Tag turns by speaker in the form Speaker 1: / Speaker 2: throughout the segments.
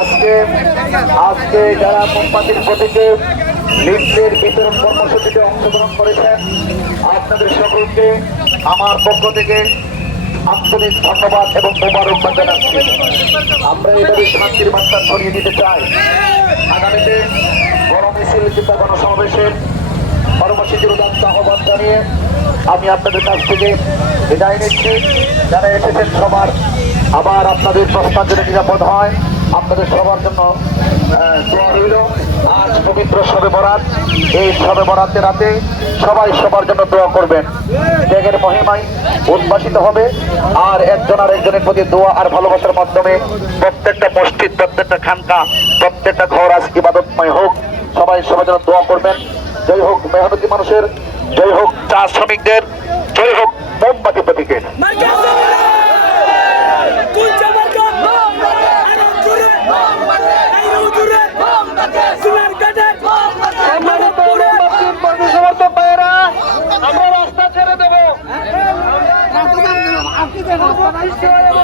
Speaker 1: আজকে আজকে যারা মোমবাতির প্রতীকে লিফটের বিতরণ কর্মসূচিতে অংশগ্রহণ করেছেন, আপনাদের সকলকে আমার পক্ষ থেকে আন্তরিক ধন্যবাদ এবং মোবারকবাদ জানাচ্ছি। আমরা এভাবে শান্তির বার্তা ছড়িয়ে দিতে চাই। আগামীতে বড় মিছিল কিংবা গণসমাবেশের কর্মসূচির উদাত্ত আহ্বান জানিয়ে আমি আপনাদের কাছ থেকে বিদায় নিচ্ছি। যারা এসেছেন সবার, আবার আপনাদের প্রস্থান যেন নিরাপদ হয়, আপনাদের সবার জন্য আজ পবিত্র সবে বরাত। এই সবে বরাতের রাতে সবাই সবার জন্য দোয়া করবেন। ত্যাগের মহিমায় উদ্ভাসিত হবে। আর একজন আর একজনের প্রতি দোয়া আর ভালোবাসার মাধ্যমে প্রত্যেকটা মসজিদ, প্রত্যেকটা খানকা, প্রত্যেকটা ঘর আজ ইবাদতময় হোক। সবাই সবার জন্য দোয়া করবেন। যাই হোক, মেহনতি মানুষের জয় হোক চা শ্রমিকদের, জয় হোক মোমবাতি প্রতীকের।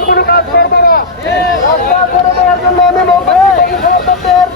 Speaker 2: কোনো কাজ করব না রাস্তা ছেড়ে দেওয়ার জন্য আমি মোমবাতি সমর্থকদের